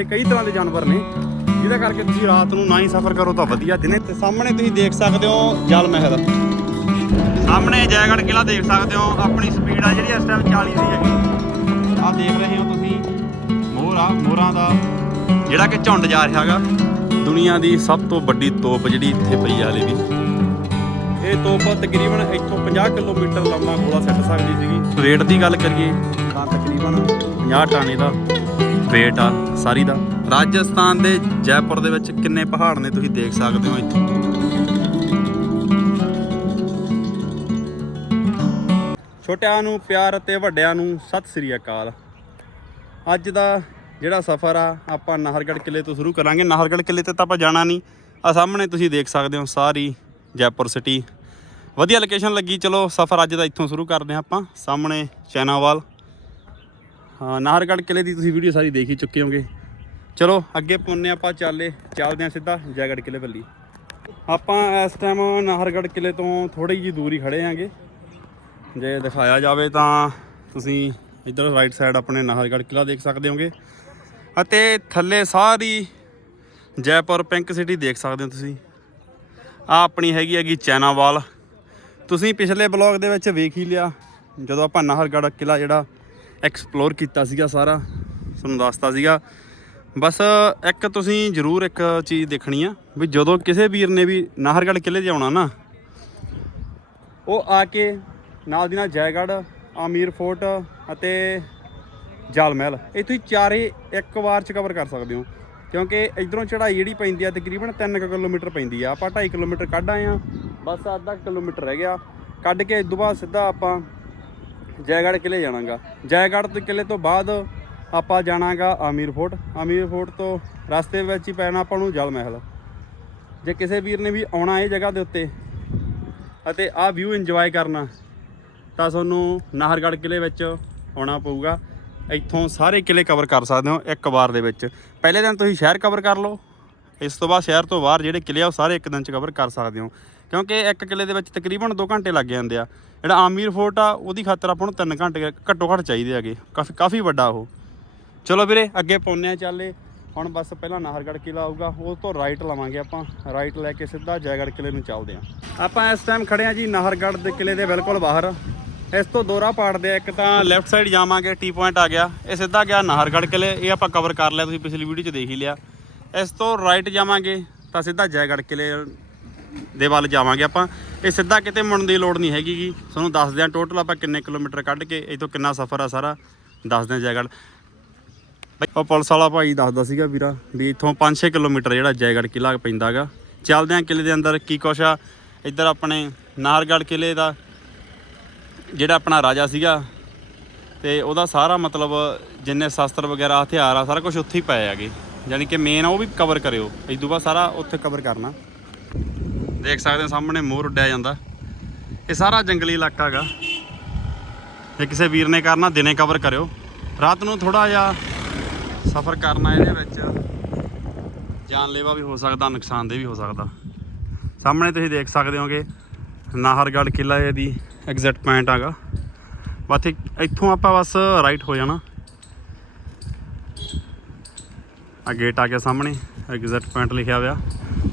ਇੱਥੇ ਕਈ ਤਰ੍ਹਾਂ ਦੇ ਜਾਨਵਰ ਨੇ। ਜਿਹਦਾ ਕਰਕੇ ਤੁਸੀਂ ਰਾਤ ਨੂੰ ਨਾ ਹੀ ਸਫ਼ਰ ਕਰੋ ਤਾਂ ਵਧੀਆ ਦਿਨੇ। ਤੇ ਸਾਹਮਣੇ ਤੁਸੀਂ ਦੇਖ ਸਕਦੇ ਹੋ ਜਲ ਮਹਿਲ। ਸਾਹਮਣੇ ਜੈਗੜ ਕਿਲਾ ਦੇਖ ਸਕਦੇ ਹੋ। ਆਪਣੀ ਸਪੀਡ ਆ ਜਿਹੜੀ ਇਸ ਟਾਈਮ 40 ਦੀ ਹੈਗੀ। ਆਹ ਦੇਖ ਰਹੇ ਹੋ ਤੁਸੀਂ ਮੋਰ ਆ ਮੋਰਾਂ ਦਾ ਜਿਹੜਾ ਕਿ ਝੁੰਡ ਜਾ ਰਿਹਾ ਹੈਗਾ। ਦੁਨੀਆ ਦੀ ਸਭ ਤੋਂ ਵੱਡੀ ਤੋਪ ਜਿਹੜੀ ਇੱਥੇ ਪਈ ਆ ਹਲੇ ਵੀ। ਇਹ ਤੋਪ ਤਕਰੀਬਨ ਇੱਥੋਂ 50 ਕਿਲੋਮੀਟਰ ਲੰਮਾ ਗੋਲਾ ਸੱਟ ਸਕਦੀ ਸੀਗੀ। weight ਦੀ ਗੱਲ ਕਰੀਏ, ਤਾਂ ਤਕਰੀਬਨ 50 ਟਾਣੇ ਦਾ। ਵੇਟ ਆ ਸਾਰੀ ਦਾ। ਰਾਜਸਥਾਨ ਦੇ ਜੈਪੁਰ ਦੇ ਵਿੱਚ ਕਿੰਨੇ ਪਹਾੜ ਨੇ ਤੁਸੀਂ ਦੇਖ ਸਕਦੇ ਹੋ ਇੱਥੋਂ? ਛੋਟਿਆਂ ਨੂੰ, ਪਿਆਰ ਅਤੇ ਵੱਡਿਆਂ ਨੂੰ ਸਤਿ ਸ੍ਰੀ ਅਕਾਲ। ਅੱਜ ਦਾ ਜਿਹੜਾ ਸਫ਼ਰ ਆ, ਆਪਾਂ ਨਾਹਰਗੜ੍ਹ ਕਿਲੇ ਤੋਂ ਸ਼ੁਰੂ ਕਰਾਂਗੇ। ਨਾਹਰਗੜ੍ਹ ਕਿਲੇ ਤੇ ਤਾਂ ਆਪਾਂ ਜਾਣਾ ਨਹੀਂ। ਆ ਸਾਹਮਣੇ ਤੁਸੀਂ ਦੇਖ ਸਕਦੇ ਹੋ ਸਾਰੀ ਜੈਪੁਰ ਸਿਟੀ। ਵਧੀਆ ਲੋਕੇਸ਼ਨ ਲੱਗੀ। ਚਲੋ ਸਫ਼ਰ ਅੱਜ ਦਾ ਇੱਥੋਂ ਸ਼ੁਰੂ ਕਰਦੇ ਹਾਂ ਆਪਾਂ। ਸਾਹਮਣੇ ਚੈਨਾਵਾਲ। ਹਾਂ, ਨਾਹਰਗੜ੍ਹ ਕਿਲੇ ਦੀ ਤੁਸੀਂ ਵੀਡੀਓ ਸਾਰੀ ਦੇਖ ਹੀ ਚੁੱਕੇ ਹੋਗੇ ਚਲੋ, ਅੱਗੇ ਪੁੰਨੇ ਆਪਾਂ ਚੱਲੇ ਚੱਲਦੇ ਹਾਂ ਸਿੱਧਾ ਜੈਗੜ ਕਿਲੇ ਵੱਲੀ। ਆਪਾਂ ਇਸ ਟਾਈਮ ਨਾਹਰਗੜ੍ਹ ਕਿਲੇ ਤੋਂ ਥੋੜੀ ਜਿਹੀ ਦੂਰੀ ਹੀ ਖੜੇ ਆਂਗੇ ਜੇ ਦਿਖਾਇਆ ਜਾਵੇ ਤਾਂ ਤੁਸੀਂ ਇੱਧਰ ਰਾਈਟ ਸਾਈਡ ਆਪਣੇ ਨਾਹਰਗੜ੍ਹ ਕਿਲਾ ਦੇਖ ਸਕਦੇ ਹੋਗੇ ਅਤੇ ਥੱਲੇ ਸਾਰੀ ਜੈਪੁਰ ਪਿੰਕ ਸਿਟੀ ਦੇਖ ਸਕਦੇ ਹੋ ਤੁਸੀਂ। ਆ ਆਪਣੀ ਹੈਗੀ ਹੈਗੀ ਚੈਨਾਵਾਲ ਤੁਸੀਂ ਪਿਛਲੇ ਬਲੌਗ ਦੇ ਵਿੱਚ ਵੇਖ ਹੀ ਲਿਆ, ਜਦੋਂ ਆਪਾਂ ਨਾਹਰਗੜ੍ਹ ਕਿਲਾ ਜਿਹੜਾ ਐਕਸਪਲੋਰ ਕੀਤਾ ਸੀਗਾ ਸਾਰਾ, ਤੁਹਾਨੂੰ ਦੱਸਤਾ ਸੀਗਾ। ਬਸ ਇੱਕ ਤੁਸੀਂ ਜ਼ਰੂਰ ਇੱਕ ਚੀਜ਼ ਦੇਖਣੀ ਆ, ਵੀ ਜਦੋਂ ਕਿਸੇ ਵੀਰ ਨੇ ਵੀ ਨਾਹਰਗੜ੍ਹ ਕਿਲੇ 'ਚ ਆਉਣਾ ਨਾ, ਉਹ ਆ ਕੇ ਨਾਲ ਦੀ ਨਾਲ ਜੈਗੜ੍ਹ, ਆਮੀਰ ਫੋਰਟ ਅਤੇ ਜਲ ਮਹਿਲ ਇਹ ਤੁਸੀਂ ਚਾਰੇ ਇੱਕ ਵਾਰ ਚ ਕਵਰ ਕਰ ਸਕਦੇ ਹੋ। ਕਿਉਂਕਿ ਇਧਰੋਂ ਚੜ੍ਹਾਈ ਜਿਹੜੀ ਪੈਂਦੀ ਆ ਤਕਰੀਬਨ 3 ਕਿਲੋਮੀਟਰ ਪੈਂਦੀ ਆ। ਆਪਾਂ 2.5 ਕਿਲੋਮੀਟਰ ਕੱਢ ਆਏ ਆ, ਬਸ ਅੱਧਾ ਕਿਲੋਮੀਟਰ ਰਹਿ ਗਿਆ। ਕੱਢ ਕੇ ਇਸ ਤੋਂ ਬਾਅਦ ਸਿੱਧਾ ਆਪਾਂ ਜੈਗੜ੍ਹ ਕਿਲੇ ਜਾਣਾਗਾ। ਜੈਗੜ੍ਹ ਤੇ ਕਿਲੇ ਤੋਂ ਬਾਅਦ ਆਪਾਂ ਜਾਣਾਗਾ ਆਮੀਰ ਫੋਰਟ। ਆਮੀਰ ਫੋਰਟ ਤੋਂ ਰਸਤੇ ਵਿੱਚ ਹੀ ਪੈਣਾ ਆਪਾਂ ਨੂੰ ਜਲ ਮਹਿਲ। ਜੇ ਕਿਸੇ ਵੀਰ ਨੇ ਵੀ ਆਉਣਾ ਇਹ ਜਗ੍ਹਾ ਦੇ ਉੱਤੇ ਅਤੇ ਆਹ ਵਿਊ ਇੰਜੋਏ ਕਰਨਾ, ਤਾਂ ਤੁਹਾਨੂੰ ਨਾਹਰਗੜ੍ਹ ਕਿਲੇ ਵਿੱਚ ਆਉਣਾ ਪਊਗਾ। ਇੱਥੋਂ ਸਾਰੇ ਕਿਲੇ ਕਵਰ ਕਰ ਸਕਦੇ ਹੋ ਇੱਕ ਵਾਰ ਦੇ ਵਿੱਚ। ਪਹਿਲੇ ਦਿਨ ਤੁਸੀਂ ਸ਼ਹਿਰ ਕਵਰ ਕਰ ਲਓ। ਇਸ ਤੋਂ ਬਾਅਦ ਸ਼ਹਿਰ ਤੋਂ ਬਾਹਰ ਜਿਹੜੇ ਕਿਲੇ ਆ, ਉਹ ਸਾਰੇ ਇੱਕ ਦਿਨ ਚ ਕਵਰ ਕਰ ਸਕਦੇ ਹੋ। ਕਿਉਂਕਿ ਇੱਕ ਕਿਲੇ ਦੇ ਵਿੱਚ ਤਕਰੀਬਨ 2 ਘੰਟੇ ਲੱਗ ਜਾਂਦੇ ਆ। ਜਿਹੜਾ ਆਮੀਰ ਫੋਰਟ ਆ, ਉਹਦੀ ਖਾਤਰ ਆਪਾਂ ਨੂੰ 3 ਘੰਟੇ ਘੱਟੋ ਘੱਟ ਚਾਹੀਦੇ ਹੈਗੇ। ਕਾਫੀ ਕਾਫੀ ਵੱਡਾ ਉਹ। ਚਲੋ ਵੀਰੇ, ਅੱਗੇ ਪੌਨੇ ਆ ਚੱਲੇ ਹੁਣ ਬਸ ਪਹਿਲਾਂ ਨਾਹਰਗੜ੍ਹ ਕਿਲਾ ਆਊਗਾ ਉਸ ਤੋਂ ਰਾਈਟ ਲਵਾਂਗੇ ਆਪਾਂ। ਰਾਈਟ ਲੈ ਕੇ ਸਿੱਧਾ ਜੈਗੜ੍ਹ ਕਿਲੇ ਨੂੰ ਚੱਲਦੇ ਆਂ। ਆਪਾਂ ਇਸ ਟਾਈਮ ਖੜੇ ਆ ਜੀ ਨਾਹਰਗੜ੍ਹ ਦੇ ਕਿਲੇ ਦੇ ਬਿਲਕੁਲ ਬਾਹਰ। ਇਸ ਤੋਂ ਦੋਰਾ ਪਾੜਦੇ ਆ, ਇੱਕ ਤਾਂ ਲੈਫਟ ਸਾਈਡ ਜਾਵਾਂਗੇ ਟੀ ਪੁਆਇੰਟ ਆ ਗਿਆ। ਇਹ ਸਿੱਧਾ ਗਿਆ ਨਾਹਰਗੜ੍ਹ ਕਿਲੇ ਇਹ ਆਪਾਂ ਕਵਰ ਕਰ ਲਿਆ, ਤੁਸੀਂ ਪਿਛਲੀ ਵੀਡੀਓ 'ਚ ਦੇਖ ਹੀ ਲਿਆ। ਇਸ ਤੋਂ ਰਾਈਟ ਜਾਵਾਂਗੇ, ਤਾਂ ਸਿੱਧਾ ਜੈਗੜ੍ਹ ਕਿਲੇ ਦੇ ਵੱਲ ਜਾਵਾਂਗੇ ਆਪਾਂ। ਇਹ ਸਿੱਧਾ ਕਿਤੇ ਮੁੜਨ ਦੀ ਲੋੜ ਨਹੀਂ ਹੈਗੀ ਗੀ। ਤੁਹਾਨੂੰ ਦੱਸਦੇ ਆ ਟੋਟਲ ਆਪਾਂ ਕਿੰਨੇ ਕਿਲੋਮੀਟਰ ਕੱਢ ਕੇ ਇਥੋਂ ਕਿੰਨਾ ਸਫ਼ਰ ਆ ਸਾਰਾ। ਦੱਸਦੇ ਆ ਜੈਗੜ੍ਹ। ਬਈ, ਉਹ ਪੁਲਿਸ ਵਾਲਾ ਭਾਈ ਦੱਸਦਾ ਸੀਗਾ ਵੀਰਾ ਵੀ ਇੱਥੋਂ 5-6 ਕਿਲੋਮੀਟਰ ਜਿਹੜਾ ਜੈਗੜ੍ਹ ਕਿਲਾ ਪੈਂਦਾਗਾ। ਚੱਲਦੇ ਆਂ ਕਿਲੇ ਦੇ ਅੰਦਰ, ਕੀ ਕੁਛ ਆ। ਇੱਧਰ ਆਪਣੇ ਨਾਹਰਗੜ੍ਹ ਕਿਲੇ ਦਾ ਜਿਹੜਾ ਆਪਣਾ ਰਾਜਾ ਸੀਗਾ। ਤੇ ਉਹਦਾ ਸਾਰਾ ਮਤਲਬ ਜਿੰਨੇ ਸ਼ਸਤਰ ਵਗੈਰਾ, ਹਥਿਆਰ ਆ, ਸਾਰਾ ਕੁਝ ਉੱਥੇ ਹੀ ਪਏ ਹੈਗੇ। ਯਾਨੀ ਕਿ ਮੇਨ ਉਹ ਵੀ ਕਵਰ ਕਰਿਓ। ਇਸ ਤੋਂ ਬਾਅਦ ਸਾਰਾ ਉੱਥੇ ਕਵਰ ਕਰਨਾ। ਦੇਖ ਸਕਦੇ ਹੋ, ਸਾਹਮਣੇ ਮੋਰ ਉੱਡਿਆ ਜਾਂਦਾ। ਇਹ ਸਾਰਾ ਜੰਗਲੀ ਇਲਾਕਾ ਹੈਗਾ। ਜੇ ਕਿਸੇ ਵੀਰ ਨੇ ਕਰਨਾ, ਦਿਨੇ ਕਵਰ ਕਰਿਓ। ਰਾਤ ਨੂੰ ਥੋੜਾ ਜਿਹਾ ਸਫ਼ਰ ਕਰਨਾ ਇਹਦੇ ਵਿੱਚ। ਜਾਨਲੇਵਾ ਵੀ ਹੋ ਸਕਦਾ ਨੁਕਸਾਨਦੇ ਵੀ ਹੋ ਸਕਦਾ। ਸਾਹਮਣੇ ਤੁਸੀਂ ਦੇਖ ਸਕਦੇ ਹੋਗੇ, ਨਾਹਰਗੜ੍ਹ ਕਿਲਾ ਇਹਦੀ ਐਗਜ਼ਿਟ ਪੁਆਇੰਟ ਹੈਗਾ। ਬਸ ਇੱਥੋਂ ਆਪਾਂ ਬਸ ਰਾਈਟ ਹੋ ਜਾਣਾ। ਆ ਗੇਟ ਆ ਗਿਆ ਸਾਹਮਣੇ ਐਗਜ਼ਿਟ ਪੁਆਇੰਟ ਲਿਖਿਆ ਹੋਇਆ।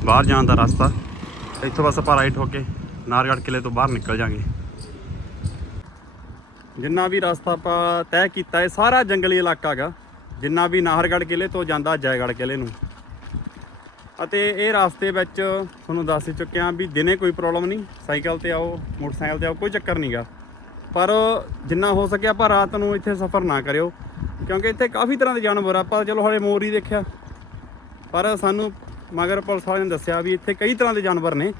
ਬਾਹਰ ਜਾਣ ਦਾ ਰਸਤਾ। ਇੱਥੋਂ ਬਸ ਆਪਾਂ ਰਾਈਟ ਹੋ ਕੇ ਨਾਹਰਗੜ੍ਹ ਕਿਲੇ ਤੋਂ ਬਾਹਰ ਨਿਕਲ ਜਾਾਂਗੇ। ਜਿੰਨਾ ਵੀ ਰਸਤਾ ਆਪਾਂ ਤੈਅ ਕੀਤਾ, ਇਹ ਸਾਰਾ ਜੰਗਲੀ ਇਲਾਕਾ ਹੈਗਾ। ਜਿੰਨਾ ਵੀ ਨਾਹਰਗੜ੍ਹ ਕਿਲੇ ਤੋਂ ਜਾਂਦਾ ਜੈਗੜ੍ਹ ਕਿਲੇ ਨੂੰ। ਅਤੇ ਇਹ ਰਸਤੇ ਵਿੱਚ ਤੁਹਾਨੂੰ ਦੱਸ ਚੁੱਕਿਆ ਵੀ ਦਿਨੇ ਕੋਈ ਪ੍ਰੋਬਲਮ ਨਹੀਂ। ਸਾਈਕਲ ਤੇ ਆਓ, ਮੋਟਰਸਾਈਕਲ ਤੇ ਆਓ, ਕੋਈ ਚੱਕਰ ਨਹੀਂਗਾ ਪਰ ਜਿੰਨਾ ਹੋ ਸਕਿਆ ਆਪਾਂ ਰਾਤ ਨੂੰ ਇੱਥੇ ਸਫ਼ਰ ਨਾ ਕਰਿਓ। ਕਿਉਂਕਿ ਇੱਥੇ ਕਾਫੀ ਤਰ੍ਹਾਂ ਦੇ ਜਾਨਵਰ ਆ। ਆਪਾਂ ਚਲੋ ਹਲੇ ਮੋਰ ਹੀ ਦੇਖਿਆ। ਪਰ ਸਾਨੂੰ ਮਗਰ ਪੁਲਿਸ ਵਾਲਿਆਂ ਨੇ ਦੱਸਿਆ ਵੀ ਇੱਥੇ ਕਈ ਤਰ੍ਹਾਂ ਦੇ ਜਾਨਵਰ ਨੇ,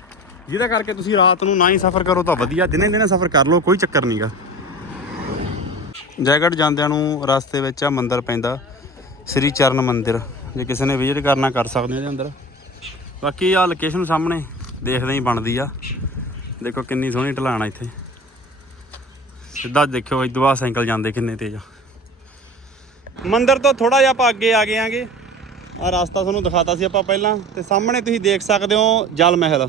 ਜਿਹਦਾ ਕਰਕੇ ਤੁਸੀਂ ਰਾਤ ਨੂੰ ਨਾ ਹੀ ਸਫ਼ਰ ਕਰੋ ਤਾਂ ਵਧੀਆ, ਦਿਨੇ ਦਿਨੇ ਸਫ਼ਰ ਕਰ ਲਓ, ਕੋਈ ਚੱਕਰ ਨਹੀਂਗਾ ਜੈਗੜ ਜਾਂਦਿਆਂ ਨੂੰ ਰਸਤੇ ਵਿੱਚ ਆ ਮੰਦਿਰ ਪੈਂਦਾ, ਸ੍ਰੀ ਚਰਨ ਮੰਦਿਰ, ਜੇ ਕਿਸੇ ਨੇ ਵਿਜ਼ਿਟ ਕਰਨਾ ਕਰ ਸਕਦੇ ਹੋ ਇਹਦੇ ਅੰਦਰ। ਬਾਕੀ ਆ ਲੋਕੇਸ਼ਨ ਸਾਹਮਣੇ, ਦੇਖਦੇ ਹੀ ਬਣਦੀ ਆ। ਦੇਖੋ ਕਿੰਨੀ ਸੋਹਣੀ ਢਲਾਣ ਆ ਇੱਥੇ। ਸਿੱਧਾ ਦੇਖਿਓ ਇਦੋਂ ਬਾਅਦ ਸਾਈਕਲ ਜਾਂਦੇ ਕਿੰਨੇ ਤੇਜ਼ ਆ। ਮੰਦਿਰ ਤੋਂ ਥੋੜਾ ਜਿਹਾ ਆਪਾਂ ਅੱਗੇ ਆ ਗਏ ਆਂਗੇ। ਆ ਰਸਤਾ ਤੁਹਾਨੂੰ ਦਿਖਾਤਾ ਸੀ ਆਪਾਂ ਪਹਿਲਾਂ ਤੇ ਸਾਹਮਣੇ ਤੁਸੀਂ ਦੇਖ ਸਕਦੇ ਹੋ ਜਲ ਮਹਿਲ।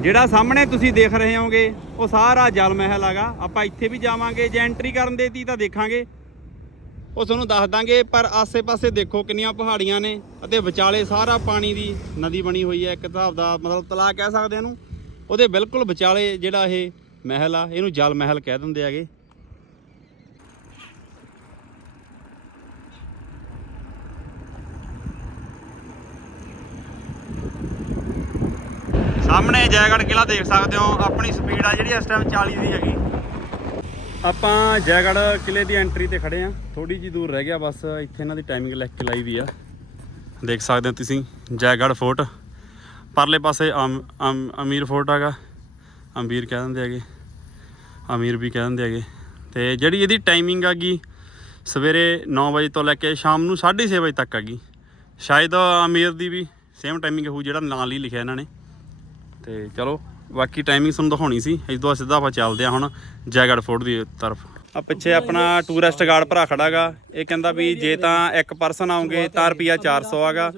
ਜਿਹੜਾ ਸਾਹਮਣੇ ਤੁਸੀਂ ਦੇਖ ਰਹੇ ਹੋਗੇ, ਉਹ ਸਾਰਾ ਜਲ ਮਹਿਲ ਹੈਗਾ। ਆਪਾਂ ਇੱਥੇ ਵੀ ਜਾਵਾਂਗੇ, ਜੇ ਐਂਟਰੀ ਕਰਨ ਦੇ ਤੀ ਤਾਂ ਦੇਖਾਂਗੇ। ਉਹ ਤੁਹਾਨੂੰ ਦੱਸ ਦਾਂਗੇ, ਪਰ ਆਸੇ-ਪਾਸੇ ਦੇਖੋ ਕਿੰਨੀਆਂ ਪਹਾੜੀਆਂ ਨੇ ਅਤੇ ਵਿਚਾਲੇ ਸਾਰਾ ਪਾਣੀ ਦੀ ਨਦੀ ਬਣੀ ਹੋਈ ਹੈ, ਇੱਕ ਹਿਸਾਬ ਦਾ ਮਤਲਬ ਤਲਾਅ ਕਹਿ ਸਕਦੇ ਇਹਨੂੰ। ਉਹਦੇ ਬਿਲਕੁਲ ਵਿਚਾਲੇ ਜਿਹੜਾ ਇਹ ਮਹਿਲ ਆ, ਇਹਨੂੰ ਜਲ ਮਹਿਲ ਕਹਿ ਦਿੰਦੇ ਹੈਗੇ। ਸਾਹਮਣੇ ਜੈਗੜ੍ਹ ਕਿਲਾ ਦੇਖ ਸਕਦੇ ਹੋ, ਆਪਣੀ ਸਪੀਡ ਆ ਜਿਹੜੀ ਇਸ ਟਾਈਮ 40 ਦੀ ਹੈਗੀ। ਆਪਾਂ ਜੈਗੜ੍ਹ ਕਿਲੇ ਦੀ ਐਂਟਰੀ ਤੇ ਖੜੇ ਆ ਥੋੜੀ ਜੀ ਦੂਰ ਰਹਿ ਗਿਆ ਬਸ, ਇੱਥੇ ਇਹਨਾਂ ਦੀ ਟਾਈਮਿੰਗ ਲਿਖ ਕੇ ਲਾਈ ਵੀ ਆ। ਦੇਖ ਸਕਦੇ ਹੋ ਤੁਸੀਂ, ਜੈਗੜ੍ਹ ਫੋਰਟ। ਪਰਲੇ ਪਾਸੇ ਅਮ- ਅਮ- ਅਮੀਰ ਫੋਰਟ ਹੈਗਾ। ਅਮੀਰ ਕਹਿ ਦਿੰਦੇ ਹੈਗੇ। ਅਮੀਰ ਵੀ ਕਹਿ ਦਿੰਦੇ ਹੈਗੇ। ਤੇ ਜਿਹੜੀ ਇਹਦੀ ਟਾਈਮਿੰਗ ਹੈਗੀ, ਸਵੇਰੇ 9 ਵਜੇ ਤੋਂ ਲੈ ਕੇ ਸ਼ਾਮ ਨੂੰ 6:30 ਵਜੇ ਤੱਕ ਹੈਗੀ। ਸ਼ਾਇਦ ਅਮੀਰ ਦੀ ਵੀ ਸੇਮ ਟਾਈਮਿੰਗ ਹੋਊ ਜਿਹੜਾ ਨਾਲ ਹੀ ਲਿਖਿਆ ਇਹਨਾਂ ਨੇ। ਤੇ ਚਲੋ ਬਾਕੀ ਟਾਈਮਿੰਗ ਤੁਹਾਨੂੰ ਦਿਖਾਉਣੀ ਸੀ। ਇਸ ਤੋਂ ਸਿੱਧਾ ਆਪਾਂ ਚੱਲਦੇ ਆ ਹੁਣ ਜੈਗੜ ਫੋਰਟ ਦੀ ਤਰਫ। ਆ ਪਿੱਛੇ ਆਪਣਾ ਟੂਰਿਸਟ ਗਾਰਡ ਭਰਾ ਖੜਾਗਾ ਇਹ ਕਹਿੰਦਾ ਵੀ ਜੇ ਤਾਂ ਇੱਕ ਪਰਸਨ ਆਉਂਗੇ ਤਾਂ ਰੁਪਿਆ 400 ਆਗਾ।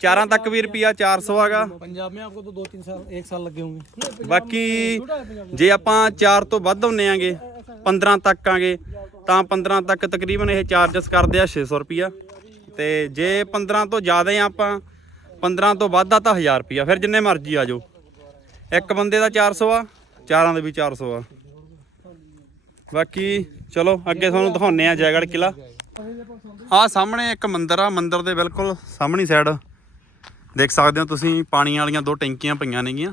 ਚਾਰਾਂ ਤੱਕ ਵੀ ਰੁਪਈਆ 400 ਆਗਾ। ਪੰਜਾਬ ਮੇਂ ਆਪਕੋ ਦੋ 3 ਸਾਲ 1 ਸਾਲ ਲੱਗੇ ਹੋਣਗੇ। ਬਾਕੀ ਜੇ ਆਪਾਂ ਚਾਰ ਤੋਂ ਵੱਧ ਆਉਨੇ ਆਂਗੇ 15 ਤੱਕ ਆਂਗੇ ਤਾਂ 15 ਤੱਕ ਤਕਰੀਬਨ ਇਹ ਚਾਰਜਸ ਕਰਦੇ ਆ 600 ਰੁਪਈਆ। ਤੇ ਜੇ 15 ਤੋਂ ਜ਼ਿਆਦਾ ਆਪਾਂ 15 ਤੋਂ ਵੱਧ ਆ ਤਾਂ 1000 ਰੁਪਈਆ। ਫਿਰ ਜਿੰਨੇ ਮਰਜ਼ੀ ਆ ਜਾਓ। ਇੱਕ ਬੰਦੇ ਦਾ 400 ਆ, ਚਾਰਾਂ ਦੇ ਵੀ 400 ਆ। ਬਾਕੀ ਚਲੋ, ਅੱਗੇ ਤੁਹਾਨੂੰ ਦਿਖਾਉਨੇ ਆ ਜੈਗੜ ਕਿਲਾ ਆ ਸਾਹਮਣੇ ਇੱਕ ਮੰਦਿਰ ਆ, ਮੰਦਿਰ ਦੇ ਬਿਲਕੁਲ ਸਾਹਮਣੀ ਸਾਈਡ ਦੇਖ ਸਕਦੇ ਹੋ ਤੁਸੀਂ, ਪਾਣੀ ਵਾਲੀਆਂ ਦੋ ਟੈਂਕੀਆਂ ਪਈਆਂ ਨੇਗੀਆਂ।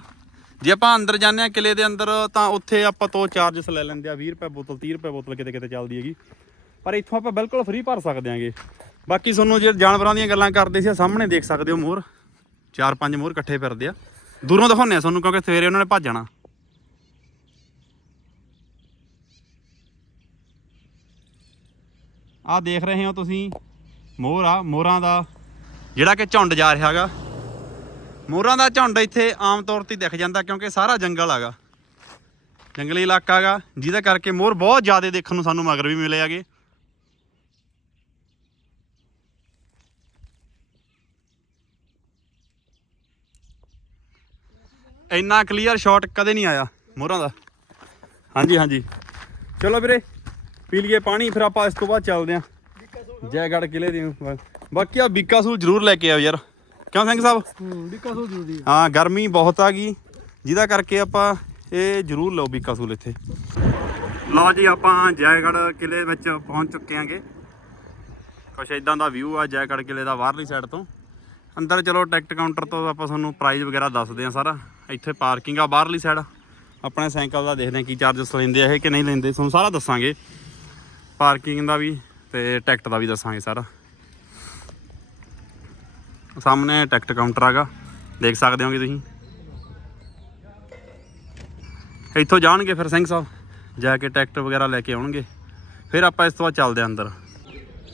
ਜੇ ਆਪਾਂ ਅੰਦਰ ਜਾਂਦੇ ਆ ਕਿਲੇ ਦੇ ਅੰਦਰ, ਤਾਂ ਉੱਥੇ ਆਪਾਂ ਤੋਂ ਚਾਰजेस ਲੈ ਲੈਂਦੇ ਆ 20 ਰੁਪਏ ਬੋਤਲ 30 ਰੁਪਏ ਬੋਤਲ ਕਿਤੇ ਕਿਤੇ ਚੱਲਦੀ ਹੈਗੀ। ਪਰ ਇੱਥੋਂ ਆਪਾਂ ਬਿਲਕੁਲ ਫ੍ਰੀ ਭਰ ਸਕਦੇ ਆਂਗੇ ਬਾਕੀ ਤੁਹਾਨੂੰ ਜੇ ਜਾਨਵਰਾਂ ਦੀਆਂ ਗੱਲਾਂ ਕਰਦੇ ਸੀ ਸਾਹਮਣੇ ਦੇਖ ਸਕਦੇ ਹੋ ਮੋਰ। ਚਾਰ ਪੰਜ ਮੋਰ ਇਕੱਠੇ ਫਿਰਦੇ ਆ। ਦੂਰੋਂ ਦਿਖਾਉਂਦੇ ਆ ਤੁਹਾਨੂੰ ਕਿਉਂਕਿ ਸਵੇਰੇ ਉਹਨਾਂ ਨੇ ਭੱਜ ਜਾਣਾ ਆ ਦੇਖ ਰਹੇ ਹੋ ਤੁਸੀਂ ਮੋਰ ਆ ਮੋਰਾਂ ਦਾ ਜਿਹੜਾ ਕਿ ਝੁੰਡ ਜਾ ਰਿਹਾ ਹੈਗਾ। ਮੋਰਾਂ ਦਾ ਝੁੰਡ ਇੱਥੇ ਆਮ ਤੌਰ ਤੇ ਦਿਖ ਜਾਂਦਾ ਕਿਉਂਕਿ ਸਾਰਾ ਜੰਗਲ ਹੈਗਾ। ਜੰਗਲੀ ਇਲਾਕਾ ਹੈਗਾ, ਜਿਹਦੇ ਕਰਕੇ ਮੋਰ ਬਹੁਤ ਜ਼ਿਆਦਾ ਦੇਖਣ ਨੂੰ ਸਾਨੂੰ ਮਗਰ ਵੀ ਮਿਲੇ ਹੈਗੇ। ਇੰਨਾ ਕਲੀਅਰ ਸ਼ਾਟ ਕਦੇ ਨਹੀਂ ਆਇਆ ਮੋਹਰਾਂ ਦਾ। ਹਾਂਜੀ ਹਾਂਜੀ। ਚਲੋ ਵੀਰੇ ਪੀ ਲਈਏ ਪਾਣੀ ਫਿਰ ਆਪਾਂ ਇਸ ਤੋਂ ਬਾਅਦ ਚੱਲਦੇ ਆਂ ਜੈਗੜ ਕਿਲੇ ਦੀ ਬਾਕੀ ਆ ਬੀਕਾਸੂਰ ਜ਼ਰੂਰ ਲੈ ਕੇ ਆਓ ਯਾਰ। ਕਿਉਂ ਸਿੰਘ ਸਾਹਿਬ? ਬਿਕਾ ਸੋ ਜੁਦੀ ਹਾਂ ਗਰਮੀ ਬਹੁਤ ਆ ਗਈ। ਜਿਹਦਾ ਕਰਕੇ ਆਪਾਂ ਇਹ ਜ਼ਰੂਰ ਲਓ ਬੀਕਾਸੂਲ ਇੱਥੇ। ਲਓ ਜੀ ਆਪਾਂ ਜੈਗੜ ਕਿਲੇ ਵਿੱਚ ਪਹੁੰਚ ਚੁੱਕੇ ਆਂਗੇ ਕੁਛ ਇਦਾਂ ਦਾ ਵਿਊ ਆ ਜੈਗੜ ਕਿਲੇ ਦਾ ਬਾਹਰਲੀ ਸਾਈਡ ਤੋਂ। ਅੰਦਰ ਚਲੋ ਟਿਕਟ ਕਾਊਂਟਰ ਤੋਂ ਆਪਾਂ ਤੁਹਾਨੂੰ ਪ੍ਰਾਈਜ਼ ਵਗੈਰਾ ਦੱਸਦੇ ਆ ਸਾਰਾ। ਇੱਥੇ ਪਾਰਕਿੰਗ ਆ ਬਾਹਰਲੀ ਸਾਈਡ ਆਪਣੇ ਸਾਈਕਲ ਦਾ ਦੇਖਦੇ ਆ ਕੀ ਚਾਰजेस ਲੈਂਦੇ ਆ ਇਹ ਕਿ ਨਹੀਂ ਲੈਂਦੇ। ਤੁਹਾਨੂੰ ਸਾਰਾ ਦੱਸਾਂਗੇ। ਪਾਰਕਿੰਗ ਦਾ ਵੀ ਤੇ ਟਿਕਟ ਦਾ ਵੀ ਦੱਸਾਂਗੇ ਸਾਰਾ। ਸਾਹਮਣੇ ਟਿਕਟ ਕਾਊਂਟਰ ਆਗਾ ਦੇਖ ਸਕਦੇ ਹੋਗੇ ਤੁਸੀਂ। ਇੱਥੋਂ ਜਾਣਗੇ ਫਿਰ ਸਿੰਘ ਸਾਹਿਬ। ਜਾ ਕੇ ਟਿਕਟ ਵਗੈਰਾ ਲੈ ਕੇ ਆਉਣਗੇ। ਫਿਰ ਆਪਾਂ ਇਸ ਤੋਂ ਬਾਅਦ ਚੱਲਦੇ ਹਾਂ ਅੰਦਰ।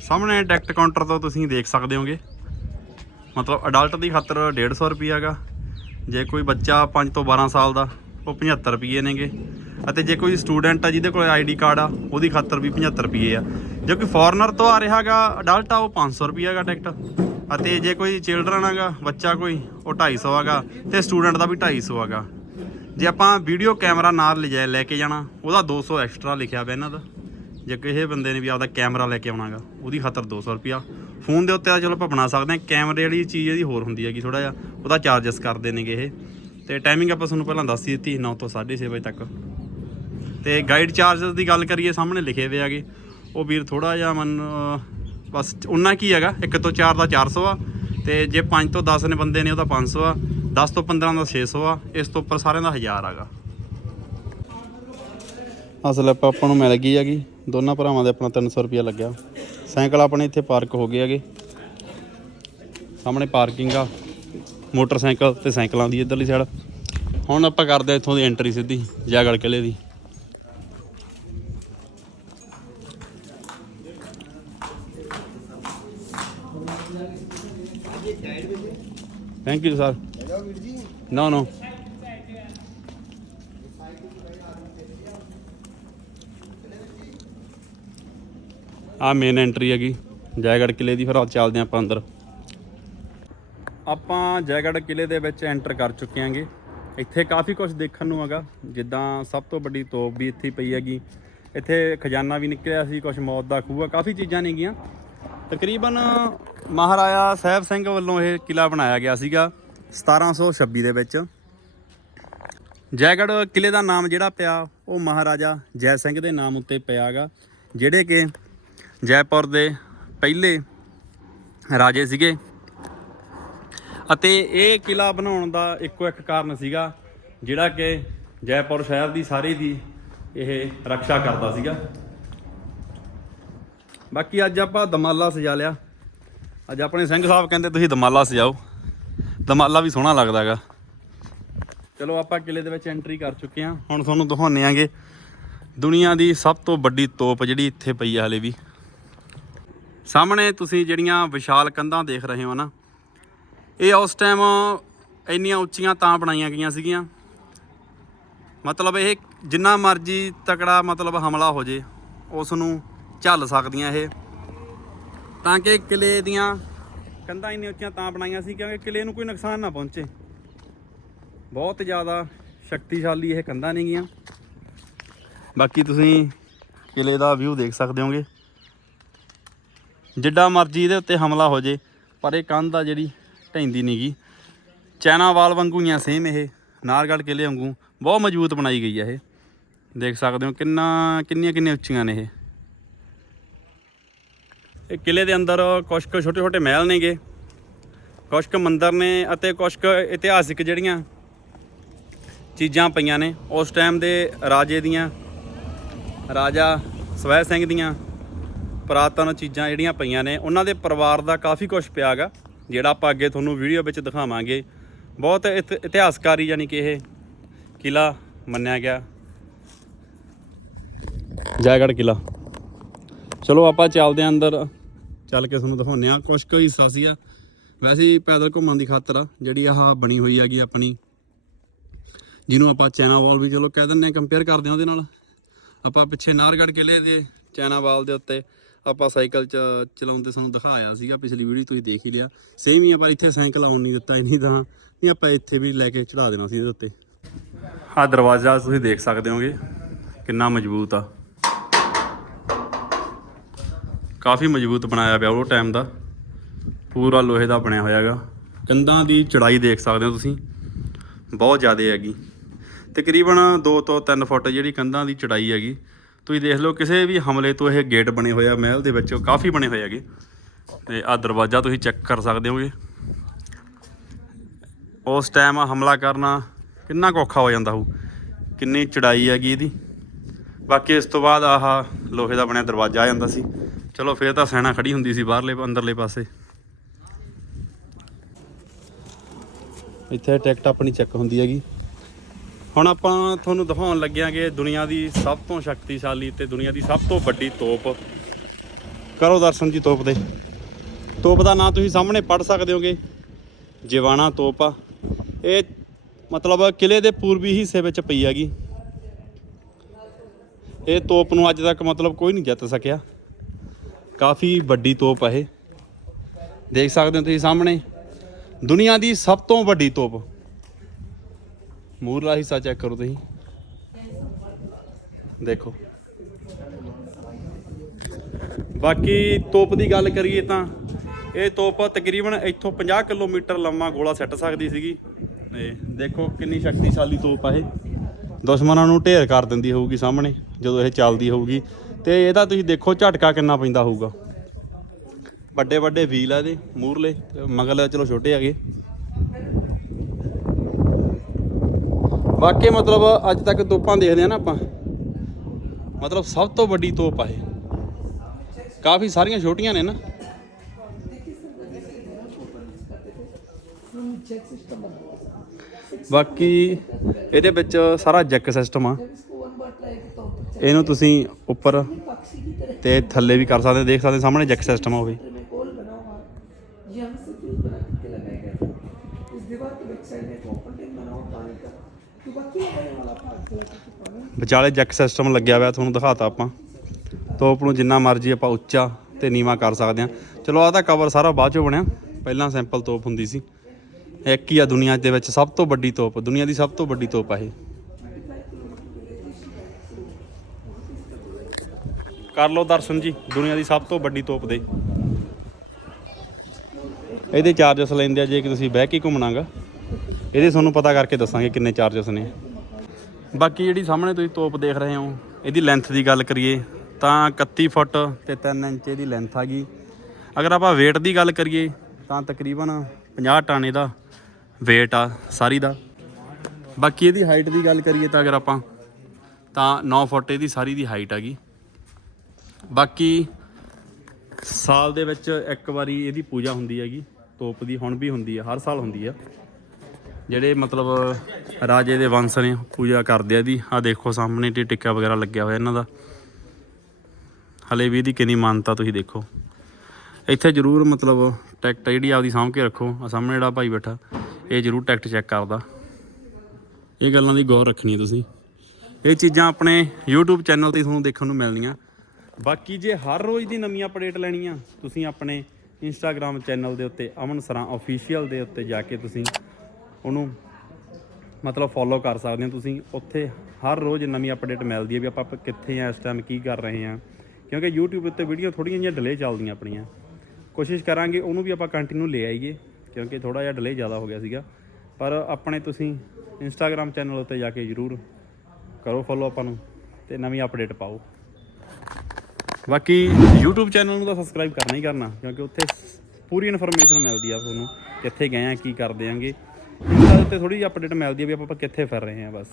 ਸਾਹਮਣੇ ਟਿਕਟ ਕਾਊਂਟਰ ਤੋਂ ਤੁਸੀਂ ਦੇਖ ਸਕਦੇ ਹੋਗੇ। ਮਤਲਬ ਅਡਲਟ ਦੀ ਖਾਤਰ 150 ਰੁਪਈਆ ਹੈਗਾ। ਜੇ ਕੋਈ ਬੱਚਾ 5 ਤੋਂ 12 ਸਾਲ ਦਾ, ਉਹ 75 ਰੁਪਏ ਨੇਗੇ। ਅਤੇ ਜੇ ਕੋਈ ਸਟੂਡੈਂਟ ਆ ਜਿਹਦੇ ਕੋਲ ਆਈਡੀ ਕਾਰਡ ਆ, ਉਹਦੀ ਖਾਤਰ ਵੀ 75 ਰੁਪਏ ਆ। ਜੇ ਕੋਈ ਫੋਰਨਰ ਤੋਂ ਆ ਰਿਹਾ ਹੈਗਾ ਅਡਲਟ ਆ, ਉਹ 500 ਰੁਪਏ ਹੈਗਾ ਟਿਕਟ ਅਤੇ ਜੇ ਕੋਈ ਚਿਲਡਰਨ ਹੈਗਾ ਬੱਚਾ ਕੋਈ, ਉਹ 250 ਹੈਗਾ ਤੇ ਸਟੂਡੈਂਟ ਦਾ ਵੀ 250 ਹੈਗਾ ਜੇ ਆਪਾਂ ਵੀਡੀਓ ਕੈਮਰਾ ਨਾਲ ਲਿਜਾ, ਲੈ ਕੇ ਜਾਣਾ, ਉਹਦਾ 200 ਐਕਸਟਰਾ ਲਿਖਿਆ ਪਿਆ ਇਹਨਾਂ ਦਾ। ਜੇ ਕਿਸੇ ਬੰਦੇ ਨੇ ਵੀ ਆਪਦਾ ਕੈਮਰਾ ਲੈ ਕੇ ਆਉਣਾਗਾ ਉਹਦੀ ਖਾਤਰ 200 ਰੁਪਿਆ ਫੋਨ ਦੇ ਉੱਤੇ ਆ ਚਲੋ ਆਪਾਂ ਬਣਾ ਸਕਦੇ ਹਾਂ, ਕੈਮਰੇ ਵਾਲੀ ਚੀਜ਼ ਇਹਦੀ ਹੋਰ ਹੁੰਦੀ ਹੈਗੀ ਥੋੜਾ ਜਿਹਾ ਉਹਦਾ ਚਾਰਜਸ ਕਰਦੇ ਨੇਗੇ ਇਹ। ਤੇ ਟਾਈਮਿੰਗ ਆਪਾਂ ਤੁਹਾਨੂੰ ਪਹਿਲਾਂ ਦੱਸ ਦਿੱਤੀ 9 ਤੋਂ 6:30 ਵਜੇ ਤੱਕ। ਤੇ ਗਾਈਡ ਚਾਰजेस ਦੀ ਗੱਲ ਕਰੀਏ, ਸਾਹਮਣੇ ਲਿਖੇ ਹੋਏ ਆਗੇ ਉਹ ਵੀਰ ਥੋੜਾ ਜਿਹਾ ਮਨ ਬਸ ਉਹਨਾਂ ਕੀ ਹੈਗਾ 1 ਤੋਂ 4 ਦਾ 400 ਆ, ਤੇ ਜੇ 5 ਤੋਂ 10 ਨੇ ਬੰਦੇ ਨੇ ਉਹਦਾ 500 ਆ। 10 ਤੋਂ 15 ਦਾ 600 ਆ, ਇਸ ਤੋਂ ਉੱਪਰ ਸਾਰਿਆਂ ਦਾ 1000 ਆਗਾ ਅਸਲ ਆਪਾਂ ਆਪਾਂ ਨੂੰ ਮਿਲ ਗਈ ਹੈਗੀ। ਦੋਨਾਂ ਭਰਾਵਾਂ ਦੇ ਆਪਣਾ 300 ਰੁਪਿਆ ਲੱਗਿਆ। ਸਾਈਕਲ ਆਪਣੇ ਇੱਥੇ ਪਾਰਕ ਹੋ ਗਏ ਹੈਗੇ। ਸਾਹਮਣੇ ਪਾਰਕਿੰਗ ਆ ਮੋਟਰਸਾਈਕਲ ਤੇ ਸਾਈਕਲਾਂ ਦੀ ਇੱਧਰਲੀ ਸਾਈਡ ਹੁਣ ਆਪਾਂ ਕਰਦੇ ਆ ਇੱਥੋਂ ਦੀ ਐਂਟਰੀ ਸਿੱਧੀ ਜਾਗੜ ਕਿਲੇ ਦੀ। Thank you sir no no ਆ ਮੇਨ ਐਂਟਰੀ ਹੈਗੀ ਜੈਗੜ ਕਿਲੇ ਦੀ, ਫਿਰ ਆ ਚੱਲਦੇ ਹਾਂ ਆਪਾਂ ਅੰਦਰ। ਆਪਾਂ ਜੈਗੜ ਕਿਲੇ ਦੇ ਵਿੱਚ ਐਂਟਰ ਕਰ ਚੁੱਕੇ ਆਂਗੇ ਇੱਥੇ ਕਾਫੀ ਕੁਝ ਦੇਖਣ ਨੂੰ ਹੈਗਾ, ਜਿੱਦਾਂ ਸਭ ਤੋਂ ਵੱਡੀ ਤੋਪ ਵੀ ਇੱਥੇ ਪਈ ਹੈਗੀ। ਇੱਥੇ ਖਜ਼ਾਨਾ ਵੀ ਨਿਕਲਿਆ ਸੀ ਕੁਝ ਮੌਤ ਦਾ ਖੂਹ ਆ, ਕਾਫੀ ਚੀਜ਼ਾਂ ਨੇਗੀਆਂ ਤਕਰੀਬਨ ਮਹਾਰਾਜਾ ਸਾਹਿਬ ਸਿੰਘ ਵੱਲੋਂ ਇਹ ਕਿਲਾ ਬਣਾਇਆ ਗਿਆ ਸੀਗਾ 1726 ਦੇ ਵਿੱਚ। ਜੈਗੜ ਕਿਲੇ ਦਾ ਨਾਮ ਜਿਹੜਾ ਪਿਆ, ਉਹ ਮਹਾਰਾਜਾ ਜੈ ਸਿੰਘ ਦੇ ਨਾਮ ਉੱਤੇ ਪਿਆਗਾ ਜਿਹੜੇ ਕਿ ਜੈਪੁਰ ਦੇ ਪਹਿਲੇ ਰਾਜੇ ਸੀਗੇ। ਅਤੇ ਇਹ ਕਿਲਾ ਬਣਾਉਣ ਦਾ ਇੱਕੋ ਇੱਕ ਕਾਰਨ ਸੀਗਾ, ਜਿਹੜਾ ਕਿ ਜੈਪੁਰ ਸ਼ਹਿਰ ਦੀ ਸਾਰੀ ਦੀ ਇਹ ਰੱਖਿਆ ਕਰਦਾ ਸੀਗਾ। ਬਾਕੀ ਅੱਜ ਆਪਾਂ ਦਮਾਲਾ ਸਜਾ ਲਿਆ। ਅੱਜ ਆਪਣੇ ਸਿੰਘ ਸਾਹਿਬ ਕਹਿੰਦੇ, ਤੁਸੀਂ ਦਮਾਲਾ ਸਜਾਓ। ਦਮਾਲਾ ਵੀ ਸੋਹਣਾ ਲੱਗਦਾ ਹੈਗਾ। ਚਲੋ ਆਪਾਂ ਕਿਲੇ ਦੇ ਵਿੱਚ ਐਂਟਰੀ ਕਰ ਚੁੱਕੇ ਹਾਂ। ਹੁਣ ਤੁਹਾਨੂੰ ਦਿਖਾਉਂਦੇ ਆਂਗੇ ਦੁਨੀਆ ਦੀ ਸਭ ਤੋਂ ਵੱਡੀ ਤੋਪ ਜਿਹੜੀ ਇੱਥੇ ਪਈ ਆ ਹਲੇ ਵੀ। ਸਾਹਮਣੇ ਤੁਸੀਂ ਜਿਹੜੀਆਂ ਵਿਸ਼ਾਲ ਕੰਧਾਂ ਦੇਖ ਰਹੇ ਹੋ ਨਾ, ਇਹ ਉਸ ਟਾਈਮ ਇੰਨੀਆਂ ਉੱਚੀਆਂ ਤਾਂ ਬਣਾਈਆਂ ਗਈਆਂ ਸੀਗੀਆਂ। ਮਤਲਬ ਇਹ ਜਿੰਨਾ ਮਰਜ਼ੀ ਤਕੜਾ ਮਤਲਬ ਹਮਲਾ ਹੋ ਜੇ ਉਸ ਨੂੰ ਝੱਲ ਸਕਦੀਆਂ ਇਹ। ਤਾਂ ਕਿ ਕਿਲੇ ਦੀਆਂ ਕੰਧਾਂ ਇੰਨੀਆਂ ਉੱਚੀਆਂ ਤਾਂ ਬਣਾਈਆਂ ਸੀ ਕਿਉਂਕਿ ਕਿਲੇ ਨੂੰ ਕੋਈ ਨੁਕਸਾਨ ਨਾ ਪਹੁੰਚੇ। ਬਹੁਤ ਜ਼ਿਆਦਾ ਸ਼ਕਤੀਸ਼ਾਲੀ ਇਹ ਕੰਧਾਂ ਨੇਗੀਆਂ। ਬਾਕੀ ਤੁਸੀਂ ਕਿਲੇ ਦਾ ਵਿਊ ਦੇਖ ਸਕਦੇ ਹੋਗੇ। ਜਿੱਡਾ ਮਰਜ਼ੀ ਇਹਦੇ ਉੱਤੇ ਹਮਲਾ ਹੋ ਜੇ, ਪਰ ਇਹ ਕੰਧ ਆ ਜਿਹੜੀ ਢੈਂਦੀ ਨਹੀਂਗੀ ਚਾਈਨਾ ਵਾਲ ਵਾਂਗੂ ਹੀ ਆ ਸੇਮ ਇਹ ਨਾਰਗੜ ਕਿਲੇ ਵਾਂਗੂ। ਬਹੁਤ ਮਜ਼ਬੂਤ ਬਣਾਈ ਗਈ ਆ ਇਹ। ਦੇਖ ਸਕਦੇ ਹੋ ਕਿੰਨਾ, ਕਿੰਨੀਆਂ ਕਿੰਨੀਆਂ ਉੱਚੀਆਂ ਨੇ ਇਹ। ਇਹ ਕਿਲੇ ਦੇ ਅੰਦਰ ਕੁਛ ਕੁ ਛੋਟੇ ਛੋਟੇ ਮਹਿਲ ਨੇਗੇ ਕੁਛ ਕੁ ਮੰਦਰ ਨੇ ਅਤੇ ਕੁਛ ਕੁ ਇਤਿਹਾਸਿਕ ਜਿਹੜੀਆਂ ਚੀਜ਼ਾਂ ਪਈਆਂ ਨੇ। ਉਸ ਟਾਈਮ ਦੇ ਰਾਜੇ ਦੀਆਂ, ਰਾਜਾ ਸਵੈ ਸਿੰਘ ਦੀਆਂ ਪੁਰਾਤਨ ਚੀਜ਼ਾਂ ਜਿਹੜੀਆਂ ਪਈਆਂ ਨੇ, ਉਹਨਾਂ ਦੇ ਪਰਿਵਾਰ ਦਾ ਕਾਫੀ ਕੁਝ ਪਿਆਗਾ, ਜਿਹੜਾ ਆਪਾਂ ਅੱਗੇ ਤੁਹਾਨੂੰ ਵੀਡੀਓ ਵਿੱਚ ਦਿਖਾਵਾਂਗੇ। ਬਹੁਤ ਇਤ- ਇਤਿਹਾਸਕਾਰੀ ਯਾਨੀ ਕਿ ਇਹ ਕਿਲਾ ਮੰਨਿਆ ਗਿਆ। ਜੈਗੜ ਕਿਲਾ ਚਲੋ ਆਪਾਂ ਚੱਲਦੇ ਆਂ ਅੰਦਰ। ਚੱਲ ਕੇ ਤੁਹਾਨੂੰ ਦਿਖਾਉਂਦੇ ਆ। ਕੁਝ ਕੁ ਹਿੱਸਾ ਸੀ ਆ ਵੈਸੇ ਪੈਦਲ ਘੁੰਮਣ ਦੀ ਖਾਤਰ ਆ, ਜਿਹੜੀ ਆਹ ਬਣੀ ਹੋਈ ਹੈਗੀ ਆਪਣੀ, ਜਿਹਨੂੰ ਆਪਾਂ ਚਾਈਨਾ ਵਾਲ ਵੀ ਚਲੋ ਕਹਿ ਦਿੰਦੇ ਆ ਕੰਪੇਅਰ ਕਰਦੇ ਆ ਉਹਦੇ ਨਾਲ। ਆਪਾਂ ਪਿੱਛੇ ਨਾਰਗੜ ਕਿਲੇ ਦੇ ਚਾਈਨਾ ਵਾਲ ਦੇ ਉੱਤੇ ਆਪਾਂ ਸਾਈਕਲ ਚ ਚਲਾਉਂਦੇ ਸਾਨੂੰ ਦਿਖਾਇਆ ਸੀਗਾ, ਪਿਛਲੀ ਵੀਡੀਓ ਤੁਸੀਂ ਦੇਖ ਹੀ ਲਿਆ। ਸੇਮ ਹੀ ਆ ਪਰ ਇੱਥੇ ਸਾਈਕਲ ਆਉਣ ਨਹੀਂ ਦਿੱਤਾ ਹੀ ਤਾਂ। ਨਹੀਂ, ਆਪਾਂ ਇੱਥੇ ਵੀ ਲੈ ਕੇ ਚੜਾ ਦੇਣਾ ਸੀ ਇਹਦੇ ਉੱਤੇ। ਆ ਦਰਵਾਜ਼ਾ ਤੁਸੀਂ ਦੇਖ ਸਕਦੇ ਹੋਗੇ, ਕਿੰਨਾ ਮਜ਼ਬੂਤ ਆ। ਕਾਫੀ ਮਜ਼ਬੂਤ ਬਣਾਇਆ ਪਿਆ ਉਹ ਟਾਈਮ ਦਾ। ਪੂਰਾ ਲੋਹੇ ਦਾ ਬਣਿਆ ਹੋਇਆ ਹੈਗਾ। ਕੰਧਾਂ ਦੀ ਚੜਾਈ ਦੇਖ ਸਕਦੇ ਹੋ ਤੁਸੀਂ। ਬਹੁਤ ਜ਼ਿਆਦਾ ਹੈਗੀ। ਤਕਰੀਬਨ 2 ਤੋਂ 3 ਫੁੱਟ ਜਿਹੜੀ ਕੰਧਾਂ ਦੀ ਚੜਾਈ ਹੈਗੀ। ਤੁਸੀਂ ਦੇਖ ਲਓ ਕਿਸੇ ਵੀ ਹਮਲੇ ਤੋਂ ਇਹ ਗੇਟ ਬਣੇ ਹੋਏ ਆ, ਮਹਿਲ ਦੇ ਵਿੱਚ ਕਾਫੀ ਬਣੇ ਹੋਏ ਹੈਗੇ। ਤੇ ਆ ਦਰਵਾਜ਼ਾ ਤੁਸੀਂ ਚੈੱਕ ਕਰ ਸਕਦੇ ਹੋਗੇ। ਉਸ ਟਾਈਮ ਹਮਲਾ ਕਰਨਾ ਕਿੰਨਾ ਕੁ ਔਖਾ ਹੋ ਜਾਂਦਾ ਹੋਊ। ਕਿੰਨੀ ਚੜਾਈ ਹੈਗੀ ਇਹਦੀ। ਬਾਕੀ ਇਸ ਤੋਂ ਬਾਅਦ ਆਹ ਲੋਹੇ ਦਾ ਬਣਿਆ ਦਰਵਾਜ਼ਾ ਆ ਜਾਂਦਾ ਸੀ। ਚਲੋ ਫੇਰ ਤਾਂ ਸੈਨਾ ਖੜੀ ਹੁੰਦੀ ਸੀ ਬਾਹਰਲੇ, ਅੰਦਰਲੇ ਪਾਸੇ। ਇੱਥੇ ਟਿਕਟ ਆਪਣੀ ਚੈੱਕ ਹੁੰਦੀ ਹੈਗੀ। ਹੁਣ ਆਪਾਂ ਤੁਹਾਨੂੰ ਦਿਖਾਉਣ ਲੱਗਿਆਂਗੇ ਦੁਨੀਆ ਦੀ ਸਭ ਤੋਂ ਸ਼ਕਤੀਸ਼ਾਲੀ ਤੇ ਦੁਨੀਆ ਦੀ ਸਭ ਤੋਂ ਵੱਡੀ ਤੋਪ ਕਰੋ ਦਰਸ਼ਨ ਜੀ ਤੋਪ ਦੇ। ਤੋਪ ਦਾ ਨਾਂ ਤੁਸੀਂ ਸਾਹਮਣੇ ਪੜ ਸਕਦੇ ਹੋਗੇ। ਜਿਵਾਣਾ ਤੋਪ ਆ। ਇਹ ਮਤਲਬ ਕਿਲੇ ਦੇ ਪੂਰਬੀ ਹਿੱਸੇ ਵਿੱਚ ਪਈ ਹੈਗੀ। ਇਹ ਤੋਪ ਨੂੰ ਅੱਜ ਤੱਕ ਮਤਲਬ ਕੋਈ ਨਹੀਂ ਜਿੱਤ ਸਕਿਆ। ਕਾਫੀ ਵੱਡੀ ਤੋਪ ਹੈ ਇਹ। ਦੇਖ ਸਕਦੇ ਹੋ ਤੁਸੀਂ ਸਾਹਮਣੇ। ਦੁਨੀਆ ਦੀ ਸਭ ਤੋਂ ਵੱਡੀ ਤੋਪ। ਮੂਰਲਾ ਹਿੱਸਾ ਚੈੱਕ ਕਰੋ ਤੁਸੀਂ। ਦੇਖੋ। ਬਾਕੀ ਤੋਪ ਦੀ ਗੱਲ ਕਰੀਏ ਤਾਂ ਇਹ ਤੋਪ ਤਕਰੀਬਨ ਇੱਥੋਂ 50 ਕਿਲੋਮੀਟਰ ਲੰਮਾ ਗੋਲਾ ਸੱਟ ਸਕਦੀ ਸੀਗੀ। ਤੇ ਦੇਖੋ ਕਿੰਨੀ ਸ਼ਕਤੀਸ਼ਾਲੀ ਤੋਪ ਆ ਇਹ। ਦੁਸ਼ਮਣਾਂ ਨੂੰ ਢੇਰ ਕਰ ਦਿੰਦੀ ਹੋਊਗੀ ਸਾਹਮਣੇ, ਜਦੋਂ ਇਹ ਚੱਲਦੀ ਹੋਊਗੀ। ਤੇ ਇਹਦਾ ਤੁਸੀਂ ਦੇਖੋ ਝਟਕਾ ਕਿੰਨਾ ਪੈਂਦਾ ਹੋਊਗਾ। ਵੱਡੇ ਵੱਡੇ ਵੀਲ ਆ ਇਹਦੇ ਮੂਰਲੇ ਤੇ ਮਗਰਲੇ ਚਲੋ ਛੋਟੇ ਹੈਗੇ। ਵਾਕਈ ਮਤਲਬ ਅੱਜ ਤੱਕ ਤੋਪਾਂ ਦੇਖਦੇ ਆ ਨਾ ਆਪਾਂ ਮਤਲਬ ਸਭ ਤੋਂ ਵੱਡੀ ਤੋਪ ਆ ਇਹ ਕਾਫੀ ਸਾਰੀਆਂ ਛੋਟੀਆਂ ਨੇ ਨਾ ਬਾਕੀ ਇਹਦੇ ਵਿੱਚ ਸਾਰਾ ਜੈਕ ਸਿਸਟਮ ਆ ਇਹਨੂੰ ਤੁਸੀਂ ਉੱਪਰ ਤੇ ਥੱਲੇ ਵੀ ਕਰ ਸਕਦੇ ਦੇਖ ਸਕਦੇ ਸਾਹਮਣੇ ਜੈਕ ਸਿਸਟਮ ਆ ਉਹ ਵੀ में गोल बना हुआ ये हम से फ्यूज बना के लगाया गया था इस दीवार के बैक साइड में एक ओपन टैंक बना हुआ पानी का ਵਿਚਾਲੇ ਜੈਕ ਸਿਸਟਮ ਲੱਗਿਆ ਹੋਇਆ, ਤੁਹਾਨੂੰ ਦਿਖਾਤਾ ਆਪਾਂ। ਤੋਪ ਨੂੰ ਜਿੰਨਾ ਮਰਜ਼ੀ ਆਪਾਂ ਉੱਚਾ ਤੇ ਨੀਵਾ ਕਰ ਸਕਦੇ ਆ ਚਲੋ ਆ ਤਾਂ ਕਵਰ ਸਾਰਾ ਬਾਅਦ ਚੋਂ ਬਣਿਆ। ਪਹਿਲਾਂ ਸਿੰਪਲ ਤੋਪ ਹੁੰਦੀ ਸੀ। ਇੱਕ ਹੀ ਆ ਦੁਨੀਆ ਦੇ ਵਿੱਚ ਸਭ ਤੋਂ ਵੱਡੀ ਤੋਪ ਦੁਨੀਆ ਦੀ ਸਭ ਤੋਂ ਵੱਡੀ ਤੋਪ ਆ ਇਹ। ਕਰ ਲਓ ਦਰਸ਼ਨ ਜੀ, ਦੁਨੀਆ ਦੀ ਸਭ ਤੋਂ ਵੱਡੀ ਤੋਪ ਦੇ। ਇਹਦੇ ਚਾਰजेस ਲੈਂਦੇ ਆ ਜੇ ਕਿ ਤੁਸੀਂ ਬਹਿ ਕੇ ਘੁੰਮਣਾਗਾ। ਇਹਦੇ ਤੁਹਾਨੂੰ ਪਤਾ ਕਰਕੇ ਦੱਸਾਂਗੇ ਕਿੰਨੇ ਚਾਰਜਸ ਨੇ। ਬਾਕੀ ਜਿਹੜੀ ਸਾਹਮਣੇ ਤੁਸੀਂ ਤੋਪ ਦੇਖ ਰਹੇ ਹੋ, ਇਹਦੀ ਲੈਂਥ ਦੀ ਗੱਲ ਕਰੀਏ, ਤਾਂ 31 ਫੁੱਟ ਤੇ 3 ਇੰਚ ਇਹਦੀ ਲੈਂਥ ਆ ਗਈ। ਅਗਰ ਆਪਾਂ weight ਦੀ ਗੱਲ ਕਰੀਏ, ਤਾਂ ਤਕਰੀਬਨ 50 ਟਨ ਇਹਦਾ weight ਆ ਸਾਰੀ ਦਾ। ਬਾਕੀ ਇਹਦੀ ਹਾਈਟ ਦੀ ਗੱਲ ਕਰੀਏ ਤਾਂ ਅਗਰ ਆਪਾਂ, ਤਾਂ 9 ਫੁੱਟ ਇਹਦੀ ਸਾਰੀ ਦੀ ਹਾਈਟ ਆ ਗਈ। ਬਾਕੀ ਸਾਲ ਦੇ ਵਿੱਚ ਇੱਕ ਵਾਰੀ ਇਹਦੀ ਪੂਜਾ ਹੁੰਦੀ ਹੈਗੀ, ਤੋਪ ਦੀ ਹੁਣ ਵੀ ਹੁੰਦੀ ਆ, ਹਰ ਸਾਲ ਹੁੰਦੀ ਆ। ਜਿਹੜੇ ਮਤਲਬ ਰਾਜੇ ਦੇ ਵੰਸ਼ ਨੇ, ਪੂਜਾ ਕਰਦੇ ਆ ਇਹਦੀ। ਆ ਦੇਖੋ ਸਾਹਮਣੇ ਤੇ ਟਿੱਕਾ ਵਗੈਰਾ ਲੱਗਿਆ ਹੋਇਆ ਇਹਨਾਂ ਦਾ। ਹਲੇ ਵੀ ਇਹਦੀ ਕਿੰਨੀ ਮਾਨਤਾ ਤੁਸੀਂ ਦੇਖੋ। ਇੱਥੇ ਜ਼ਰੂਰ ਮਤਲਬ ਟੈਕਟ ਜਿਹੜੀ ਆਪਦੀ ਸਾਂਭ ਕੇ ਰੱਖੋ। ਆ ਸਾਹਮਣੇ ਜਿਹੜਾ ਭਾਈ ਬੈਠਾ, ਇਹ ਜ਼ਰੂਰ ਟੈਕਟ ਚੈੱਕ ਕਰਦਾ। ਇਹ ਗੱਲਾਂ ਦੀ ਗੌਰ ਰੱਖਣੀ ਤੁਸੀਂ। ਇਹ ਚੀਜ਼ਾਂ ਆਪਣੇ YouTube ਚੈਨਲ ਤੇ ਤੁਹਾਨੂੰ ਦੇਖਣ ਨੂੰ ਮਿਲਣੀਆਂ। ਬਾਕੀ ਜੇ ਹਰ ਰੋਜ਼ ਦੀ ਨਵੀਂ ਅਪਡੇਟ ਲੈਣੀ ਆ, ਤੁਸੀਂ ਆਪਣੇ Instagram ਚੈਨਲ ਦੇ ਉੱਤੇ ਅਮਨ ਸਰਾਂ ਅਫੀਸ਼ੀਅਲ ਦੇ ਉੱਤੇ ਜਾ ਕੇ ਤੁਸੀਂ ਉਹਨੂੰ ਮਤਲਬ ਫੋਲੋ ਕਰ ਸਕਦੇ ਹੋ ਤੁਸੀਂ। ਉੱਥੇ ਹਰ ਰੋਜ਼ ਨਵੀਂ ਅਪਡੇਟ ਮਿਲਦੀ ਹੈ ਵੀ ਆਪਾਂ ਕਿੱਥੇ ਆ, ਇਸ ਟਾਈਮ ਕੀ ਕਰ ਰਹੇ ਆ ਕਿਉਂਕਿ YouTube ਉੱਤੇ ਵੀਡੀਓ ਥੋੜੀਆਂ ਜਿਹੀਆਂ ਡਿਲੇ ਚੱਲਦੀਆਂ ਆਪਣੀਆਂ। ਕੋਸ਼ਿਸ਼ ਕਰਾਂਗੇ ਉਹਨੂੰ ਵੀ ਆਪਾਂ ਕੰਟੀਨਿਊ ਲੈ ਆਈਏ, ਕਿਉਂਕਿ ਥੋੜਾ ਜਿਹਾ ਡਿਲੇ ਜ਼ਿਆਦਾ ਹੋ ਗਿਆ ਸੀਗਾ। ਪਰ ਆਪਣੇ ਤੁਸੀਂ Instagram ਚੈਨਲ ਉੱਤੇ ਜਾ ਕੇ ਜਰੂਰ ਕਰੋ ਫੋਲੋ ਆਪਾਂ ਨੂੰ ਤੇ ਨਵੀਂ ਅਪਡੇਟ ਪਾਓ। ਬਾਕੀ YouTube ਚੈਨਲ ਨੂੰ ਤਾਂ ਸਬਸਕ੍ਰਾਈਬ ਕਰਨਾ ਹੀ ਕਰਨਾ, ਕਿਉਂਕਿ ਉੱਥੇ ਪੂਰੀ ਇਨਫੋਰਮੇਸ਼ਨ ਮਿਲਦੀ ਆ ਤੁਹਾਨੂੰ, ਕਿੱਥੇ ਗਏ ਆ, ਕੀ ਕਰਦੇ ਆਂਗੇ। ਇੰਸਟਾ ਉੱਤੇ ਥੋੜੀ ਜਿਹੀ ਅਪਡੇਟ ਮਿਲਦੀ ਹੈ ਵੀ ਆਪਾਂ ਕਿੱਥੇ ਫਿਰ ਰਹੇ ਹਾਂ ਬਸ।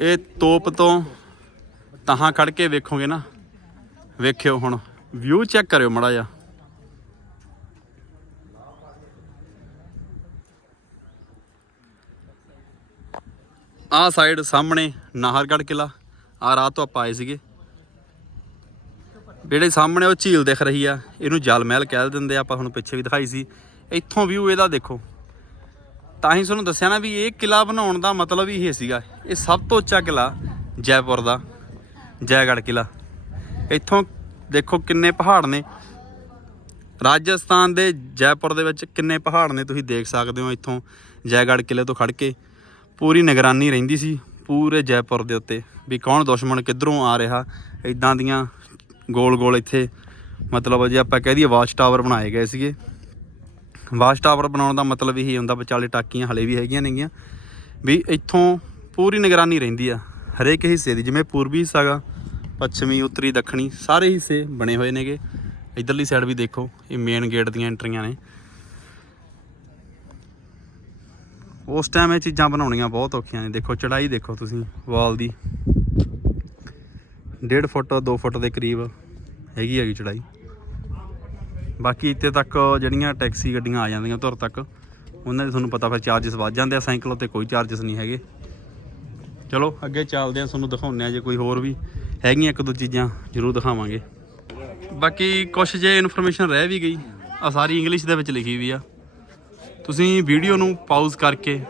ਇਹ ਤੋਪ ਤੋਂ ਤਹਾਂ ਖੜ ਕੇ ਵੇਖੋਗੇ ਨਾ। ਵੇਖਿਓ ਹੁਣ ਵਿਊ ਚੈੱਕ ਕਰਿਓ ਮੜਾ ਜਾ ਆਹ ਸਾਈਡ ਸਾਹਮਣੇ ਨਾਹਰਗੜ੍ਹ ਕਿਲਾ ਆ ਰਾਤ ਤੋਂ ਆਪਾਂ ਆਏ ਸੀਗੇ। ਜਿਹੜੇ ਸਾਹਮਣੇ ਉਹ ਝੀਲ ਦਿਖ ਰਹੀ ਆ, ਇਹਨੂੰ ਜਲ ਮਹਿਲ ਕਹਿ ਦਿੰਦੇ ਆ, ਆਪਾਂ ਹੁਣ ਪਿੱਛੇ ਵੀ ਦਿਖਾਈ ਸੀ। ਇੱਥੋਂ ਵਿਊ ਇਹਦਾ ਦੇਖੋ। ਤਾਂ ਹੀ ਤੁਹਾਨੂੰ ਦੱਸਿਆ ਨਾ ਵੀ ਇਹ ਕਿਲਾ ਬਣਾਉਣ ਦਾ ਮਤਲਬ ਹੀ ਇਹ ਸੀਗਾ। ਇਹ ਸਭ ਤੋਂ ਉੱਚਾ ਕਿਲਾ ਜੈਪੁਰ ਦਾ, ਜੈਗੜ੍ਹ ਕਿਲਾ ਇੱਥੋਂ ਦੇਖੋ ਕਿੰਨੇ ਪਹਾੜ ਨੇ। ਰਾਜਸਥਾਨ ਦੇ ਜੈਪੁਰ ਦੇ ਵਿੱਚ ਕਿੰਨੇ ਪਹਾੜ ਨੇ ਤੁਸੀਂ ਦੇਖ ਸਕਦੇ ਹੋ ਇੱਥੋਂ ਜੈਗੜ੍ਹ ਕਿਲੇ ਤੋਂ ਖੜ ਕੇ। ਪੂਰੀ ਨਿਗਰਾਨੀ ਰਹਿੰਦੀ ਸੀ ਪੂਰੇ ਜੈਪੁਰ ਦੇ ਉੱਤੇ ਵੀ ਕੌਣ ਦੁਸ਼ਮਣ ਕਿੱਧਰੋਂ ਆ ਰਿਹਾ। ਇਦਾਂ ਦੀਆਂ ਗੋਲ ਗੋਲ ਇੱਥੇ ਮਤਲਬ ਜੇ ਆਪਾਂ ਕਹਿ ਦਈਏ ਵਾਚ ਟਾਵਰ ਬਣਾਏ ਗਏ ਸੀਗੇ। ਵਾਚ ਟਾਵਰ ਬਣਾਉਣ ਦਾ ਮਤਲਬ ਇਹੀ ਹੁੰਦਾ ਵਿਚਾਲੇ ਟਾਕੀਆਂ ਹਲੇ ਵੀ ਹੈਗੀਆਂ ਨੇਗੀਆਂ। ਵੀ ਇੱਥੋਂ ਪੂਰੀ ਨਿਗਰਾਨੀ ਰਹਿੰਦੀ ਆ, ਹਰੇਕ ਹਿੱਸੇ ਦੀ, ਜਿਵੇਂ ਪੂਰਬੀ ਹਿੱਸਾ ਪੱਛਮੀ, ਉੱਤਰੀ, ਦੱਖਣੀ, ਸਾਰੇ ਹਿੱਸੇ ਬਣੇ ਹੋਏ ਨੇਗੇ। ਇਧਰਲੀ ਸਾਈਡ ਵੀ ਦੇਖੋ, ਇਹ ਮੇਨ ਗੇਟ ਦੀਆਂ ਐਂਟਰੀਆਂ ਨੇ। ਉਸ ਟਾਈਮ ਇਹ ਚੀਜ਼ਾਂ ਬਣਾਉਣੀਆਂ ਬਹੁਤ ਔਖੀਆਂ ਨੇ। ਦੇਖੋ ਚੜਾਈ ਦੇਖੋ ਤੁਸੀਂ ਵਾਲ ਦੀ। 1.5 ਫੁੱਟ 2 ਫੁੱਟ ਦੇ ਕਰੀਬ ਹੈਗੀ ਹੈਗੀ ਚੜਾਈ ਬਾਕੀ ਇੱਥੇ ਤੱਕ ਜਿਹੜੀਆਂ ਟੈਕਸੀ ਗੱਡੀਆਂ ਆ ਜਾਂਦੀਆਂ ਤੁਰ ਤੱਕ, ਉਹਨਾਂ ਦੇ ਤੁਹਾਨੂੰ ਪਤਾ ਫਿਰ ਚਾਰजेस ਵੱਧ ਜਾਂਦੇ ਆ, ਸਾਈਕਲ ਉੱਤੇ ਕੋਈ ਚਾਰजेस ਨਹੀਂ ਹੈਗੇ। ਚਲੋ, ਅੱਗੇ ਚੱਲਦੇ ਆ, ਤੁਹਾਨੂੰ ਦਿਖਾਉਂਦੇ ਆ, ਜੇ ਕੋਈ ਹੋਰ ਵੀ ਹੈਗੀਆਂ ਇੱਕ ਦੋ ਚੀਜ਼ਾਂ, ਜ਼ਰੂਰ ਦਿਖਾਵਾਂਗੇ। ਬਾਕੀ ਕੁਝ ਜੇ ਇਨਫੋਰਮੇਸ਼ਨ ਰਹਿ ਵੀ ਗਈ ਆ ਸਾਰੀ ਇੰਗਲਿਸ਼ ਦੇ ਵਿੱਚ ਲਿਖੀ ਵੀ ਆ। ਤੁਸੀਂ ਵੀਡੀਓ ਨੂੰ ਪਾਉਜ਼ ਕਰਕੇ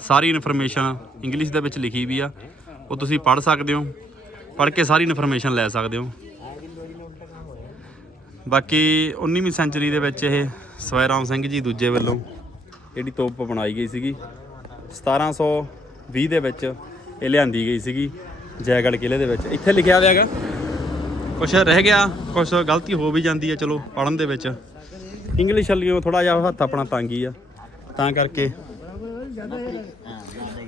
ਸਾਰੀ ਇਨਫੋਰਮੇਸ਼ਨ ਇੰਗਲਿਸ਼ ਦੇ ਵਿੱਚ ਲਿਖੀ ਵੀ ਆ, ਉਹ ਤੁਸੀਂ ਪੜ੍ਹ ਸਕਦੇ ਹੋ, ਪੜ੍ਹ ਕੇ ਸਾਰੀ ਇਨਫੋਰਮੇਸ਼ਨ ਲੈ ਸਕਦੇ ਹੋ। ਬਾਕੀ 19ਵੀਂ ਸੈਂਚਰੀ ਦੇ ਵਿੱਚ ਇਹ ਸਵੈ ਰਾਮ ਸਿੰਘ ਜੀ ਦੂਜੇ ਵੱਲੋਂ ਜਿਹੜੀ ਤੋਪ ਬਣਾਈ ਗਈ ਸੀਗੀ 1720 ਦੇ ਵਿੱਚ ਇਹ ਲਿਆਂਦੀ ਗਈ ਸੀਗੀ ਜੈਗੜ ਕਿਲੇ ਦੇ ਵਿੱਚ। ਇੱਥੇ ਲਿਖਿਆ ਹੋਇਆ ਹੈਗਾ, ਕੁਛ ਰਹਿ ਗਿਆ, ਕੁਛ ਗਲਤੀ ਹੋ ਵੀ ਜਾਂਦੀ ਹੈ, ਚਲੋ ਪੜਨ ਦੇ ਵਿੱਚ। ਇੰਗਲਿਸ਼ ਵਾਲੀਓ ਥੋੜਾ ਜਿਹਾ ਹੱਥ ਆਪਣਾ ਤੰਗੀ ਆ, ਤਾਂ ਕਰਕੇ।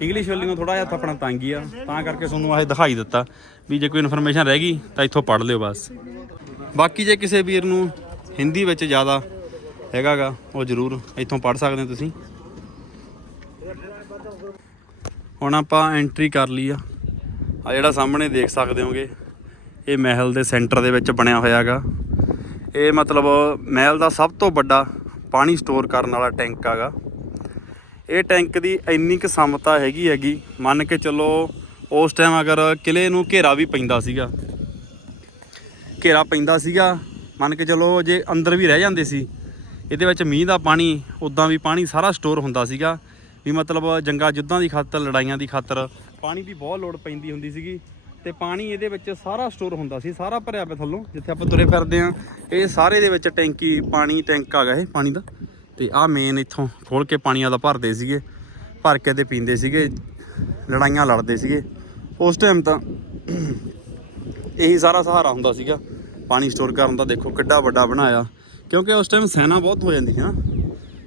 ਇੰਗਲਿਸ਼ ਵਾਲੀਓ ਥੋੜਾ ਜਿਹਾ ਹੱਥ ਆਪਣਾ ਤੰਗੀ ਆ, ਤਾਂ ਕਰਕੇ ਤੁਹਾਨੂੰ ਇਹ ਦਿਖਾਈ ਦਿੱਤਾ ਵੀ ਜੇ ਕੋਈ ਇਨਫੋਰਮੇਸ਼ਨ ਰਹਿ ਗਈ ਤਾਂ ਇੱਥੋਂ ਪੜ ਲਿਓ ਬਸ। ਬਾਕੀ ਜੇ ਕਿਸੇ ਵੀਰ ਨੂੰ ਹਿੰਦੀ ਵਿੱਚ ਜ਼ਿਆਦਾ ਹੈਗਾਗਾ, ਉਹ ਜ਼ਰੂਰ ਇੱਥੋਂ ਪੜ ਸਕਦੇ ਹੋ ਤੁਸੀਂ। ਹੁਣ ਆਪਾਂ ਐਂਟਰੀ ਕਰ ਲਈ ਆ। ਆ ਜਿਹੜਾ ਸਾਹਮਣੇ ਦੇਖ ਸਕਦੇ ਹੋਗੇ, ਇਹ ਮਹਿਲ ਦੇ ਸੈਂਟਰ ਦੇ ਵਿੱਚ ਬਣਿਆ ਹੋਇਆਗਾ। ਇਹ ਮਤਲਬ ਮਹਿਲ ਦਾ ਸਭ ਤੋਂ ਵੱਡਾ ਪਾਣੀ ਸਟੋਰ ਕਰਨ ਵਾਲਾ ਟੈਂਕ ਹੈਗਾ ਇਹ ਟੈਂਕ ਦੀ ਇੰਨੀ ਕੁ ਸਮਤਾ ਹੈਗੀ ਹੈਗੀ, ਮੰਨ ਕੇ ਚੱਲੋ ਉਸ ਟਾਈਮ ਅਗਰ ਕਿਲੇ ਨੂੰ ਘੇਰਾ ਵੀ ਪੈਂਦਾ ਸੀਗਾ ਘੇਰਾ ਪੈਂਦਾ ਸੀਗਾ। ਮੰਨ ਕੇ ਚਲੋ ਜੇ ਅੰਦਰ ਵੀ ਰਹਿ ਜਾਂਦੇ ਸੀ, ਇਹਦੇ ਵਿੱਚ ਮੀਂਹ ਦਾ ਪਾਣੀ ਉਦਾਂ ਵੀ ਪਾਣੀ ਸਾਰਾ ਸਟੋਰ ਹੁੰਦਾ ਸੀਗਾ। ਵੀ ਮਤਲਬ ਜੰਗਾਂ ਯੁੱਧਾਂ ਦੀ ਖਾਤਰ, ਲੜਾਈਆਂ ਦੀ ਖਾਤਰ ਪਾਣੀ ਦੀ ਬਹੁਤ ਲੋੜ ਪੈਂਦੀ ਹੁੰਦੀ ਸੀਗੀ ਤੇ ਪਾਣੀ ਇਹਦੇ ਵਿੱਚ ਸਾਰਾ ਸਟੋਰ ਹੁੰਦਾ ਸੀ, ਸਾਰਾ ਭਰਿਆ ਪਿਆ ਥੱਲੋਂ, ਜਿੱਥੇ ਆਪਾਂ ਤੁਰੇ ਫਿਰਦੇ ਆ ਇਹ ਸਾਰੇ ਦੇ ਵਿੱਚ ਟੈਂਕੀ, ਪਾਣੀ, ਟੈਂਕ ਹੈਗਾ ਇਹ ਪਾਣੀ ਦਾ। ਤੇ ਆਹ ਮੇਨ ਇੱਥੋਂ ਖੋਲ ਕੇ ਪਾਣੀ ਆਦਾ ਭਰਦੇ ਸੀਗੇ, ਭਰ ਕੇ ਤੇ ਪੀਂਦੇ ਸੀਗੇ, ਲੜਾਈਆਂ ਲੜਦੇ ਸੀਗੇ। ਉਸ ਟਾਈਮ ਤਾਂ ਇਹੀ ਸਾਰਾ ਸਹਾਰਾ ਹੁੰਦਾ ਸੀਗਾ। ਪਾਣੀ ਸਟੋਰ ਕਰਨ ਦਾ ਦੇਖੋ ਕਿੱਡਾ ਵੱਡਾ ਬਣਾਇਆ। ਕਿਉਂਕਿ ਉਸ ਟਾਈਮ ਸੈਨਾ ਬਹੁਤ ਹੋ ਜਾਂਦੀ ਸੀ ਨਾ।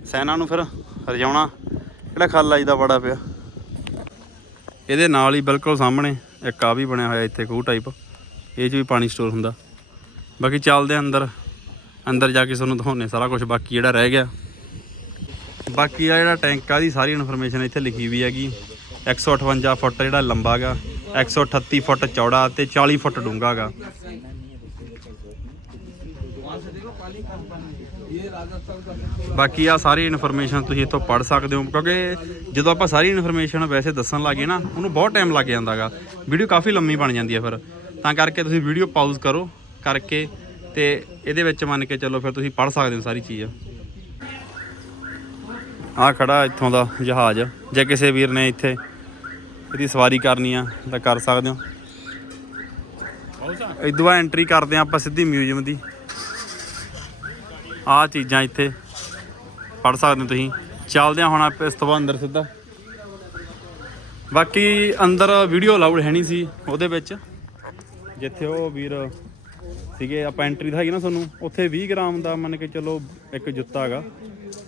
ਸੈਨਾ ਨੂੰ ਫਿਰ ਰਜਾਉਣਾ, ਕਿਹੜਾ ਖੱਲ ਆਈਦਾ ਬੜਾ ਪਿਆ। ਇਹਦੇ ਨਾਲ ਹੀ ਬਿਲਕੁਲ ਸਾਹਮਣੇ ਇੱਕ ਆ ਵੀ ਬਣਿਆ ਹੋਇਆ ਇੱਥੇ ਖੂਹ ਟਾਈਪ ਇਹ 'ਚ ਵੀ ਪਾਣੀ ਸਟੋਰ ਹੁੰਦਾ। ਬਾਕੀ ਚੱਲਦੇ ਆ ਅੰਦਰ। ਅੰਦਰ ਜਾ ਕੇ ਤੁਹਾਨੂੰ ਦਿਖਾਉਣੇ ਸਾਰਾ ਕੁਝ ਬਾਕੀ ਜਿਹੜਾ ਰਹਿ ਗਿਆ। ਬਾਕੀ ਆ ਜਿਹੜਾ ਟੈਂਕ ਆ ਦੀ ਸਾਰੀ ਇਨਫੋਰਮੇਸ਼ਨ ਇੱਥੇ ਲਿਖੀ ਵੀ ਹੈਗੀ। 158 ਫੁੱਟ ਜਿਹੜਾ ਲੰਬਾ ਗਾ। 138 ਫੁੱਟ ਚੌੜਾ ਤੇ 40 ਫੁੱਟ ਡੂੰਘਾ ਗਾ। ਬਾਕੀ ਆ ਸਾਰੀ ਇਨਫੋਰਮੇਸ਼ਨ ਤੁਸੀਂ ਇੱਥੋਂ ਪੜ੍ਹ ਸਕਦੇ ਹੋ, ਕਿਉਂਕਿ ਜਦੋਂ ਆਪਾਂ ਸਾਰੀ ਇਨਫੋਰਮੇਸ਼ਨ ਵੈਸੇ ਦੱਸਣ ਲੱਗੇ ਨਾ, ਉਹਨੂੰ ਬਹੁਤ ਟਾਈਮ ਲੱਗ ਜਾਂਦਾਗਾ ਵੀਡੀਓ ਕਾਫੀ ਲੰਮੀ ਬਣ ਜਾਂਦੀ ਹੈ ਫਿਰ। ਤਾਂ ਕਰਕੇ ਤੁਸੀਂ ਵੀਡੀਓ ਪਾਊਜ਼ ਕਰੋ, ਕਰਕੇ ਤੇ ਇਹਦੇ ਵਿੱਚ ਮੰਨ ਕੇ ਚੱਲੋ ਫਿਰ ਤੁਸੀਂ ਪੜ੍ਹ ਸਕਦੇ ਹੋ ਸਾਰੀ ਚੀਜ਼। ਆ ਖੜਾ ਇੱਥੋਂ ਦਾ ਜਹਾਜ਼, ਜੇ ਕਿਸੇ ਵੀਰ ਨੇ ਇੱਥੇ ਇਹਦੀ ਸਵਾਰੀ ਕਰਨੀ ਆ, ਤਾਂ ਕਰ ਸਕਦੇ ਹੋ। ਇਦੋਂ ਬਾਅਦ ਐਂਟਰੀ ਕਰਦੇ ਆ ਆਪਾਂ ਸਿੱਧੀ ਮਿਊਜ਼ੀਅਮ ਦੀ। ਆ ਚੀਜ਼ਾਂ ਇੱਥੇ ਪੜ ਸਕਦੇ ਹੋ ਤੁਸੀਂ। ਚੱਲਦੇ ਆ ਹੁਣ ਆਪਾਂ ਇਸ ਤੋਂ ਬਾਅਦ ਅੰਦਰ ਸਿੱਧਾ। ਬਾਕੀ ਅੰਦਰ ਵੀਡੀਓ ਅਲਾਉਡ ਹੈ ਨਹੀਂ ਸੀ ਉਹਦੇ ਵਿੱਚ। ਜਿੱਥੇ ਉਹ ਵੀਰ ਸੀਗੇ, ਆਪਾਂ ਐਂਟਰੀ ਦਿਖਾਈ ਨਾ ਤੁਹਾਨੂੰ, ਉੱਥੇ 20 ਗ੍ਰਾਮ ਦਾ ਮੰਨ ਕੇ ਚਲੋ ਇੱਕ ਜੁੱਤਾ ਹੈਗਾ।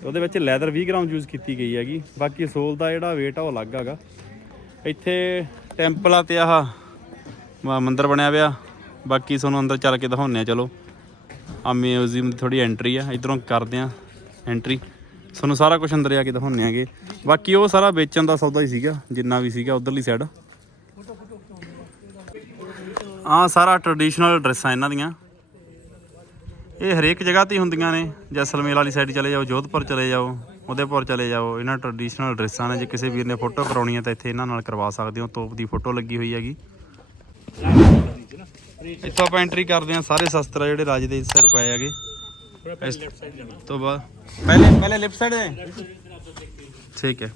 ਉਹਦੇ ਵਿੱਚ ਲੈਦਰ 20 ਗ੍ਰਾਮ ਯੂਜ਼ ਕੀਤੀ ਗਈ ਹੈਗੀ। ਬਾਕੀ ਸੋਲ ਦਾ ਜਿਹੜਾ weight ਆ ਉਹ ਅਲੱਗ ਹੈਗਾ। ਇੱਥੇ ਟੈਂਪਲ ਆ ਤੇ ਆਹ ਮ- ਮੰਦਿਰ ਬਣਿਆ ਪਿਆ। ਬਾਕੀ ਤੁਹਾਨੂੰ ਅੰਦਰ ਚੱਲ ਕੇ ਦਿਖਾਉਂਦੇ ਆ, ਚਲੋ। ਆ ਮਿਊਜ਼ੀਅਮ ਦੀ ਥੋੜੀ ਐਂਟਰੀ ਆ, ਇਧਰੋਂ ਕਰਦੇ ਆ ਐਂਟਰੀ ਤੁਹਾਨੂੰ ਸਾਰਾ ਕੁਝ ਅੰਦਰ ਜਾ ਕੇ ਦਿਖਾਉਂਦੇ ਆਗੇ। ਬਾਕੀ ਉਹ ਸਾਰਾ ਵੇਚਣ ਦਾ ਸੌਦਾ ਹੀ ਸੀਗਾ, ਜਿੰਨਾ ਵੀ ਸੀਗਾ, ਉਧਰਲੀ ਸਾਈਡ ਆ ਸਾਰਾ ਟ੍ਰੈਡੀਸ਼ਨਲ ਡਰੈਸਾਂ ਇਹਨਾਂ ਦੀਆਂ। ਇਹ ਹਰੇਕ ਜਗ੍ਹਾ ਤੇ ਹੀ ਹੁੰਦੀਆਂ ਨੇ। ਜੈਸਲਮੇਰ ਵਾਲੀ ਸਾਈਡ ਚਲੇ ਜਾਓ, ਜੋਧਪੁਰ ਚਲੇ ਜਾਓ। ਉਦੈਪੁਰ ਚਲੇ ਜਾਓ। ਇਹਨਾਂ ਟ੍ਰੈਡੀਸ਼ਨਲ ਡਰੈਸਾਂ ਨੇ, ਜੇ ਕਿਸੇ ਵੀਰ ਨੇ ਫੋਟੋ ਕਰਾਉਣੀ ਹੈ ਤਾਂ ਇੱਥੇ ਇਹਨਾਂ ਨਾਲ ਕਰਵਾ ਸਕਦੇ ਹੋ। ਤੋਪ ਦੀ ਫੋਟੋ ਲੱਗੀ ਹੋਈ ਹੈਗੀ। ਇੱਥੋਂ ਆਪਾਂ ਐਂਟਰੀ ਕਰਦੇ ਹਾਂ। ਸਾਰੇ ਸ਼ਸਤਰ ਜਿਹੜੇ ਰਾਜ ਦੇ ਇਸ ਸਾਈਡ ਪਏ ਹੈਗੇ। ਇਸ ਤੋਂ ਬਾਅਦ ਪਹਿਲੇ ਪਹਿਲੇ ਲੈਫਟ ਸਾਈਡ ਠੀਕ ਹੈ।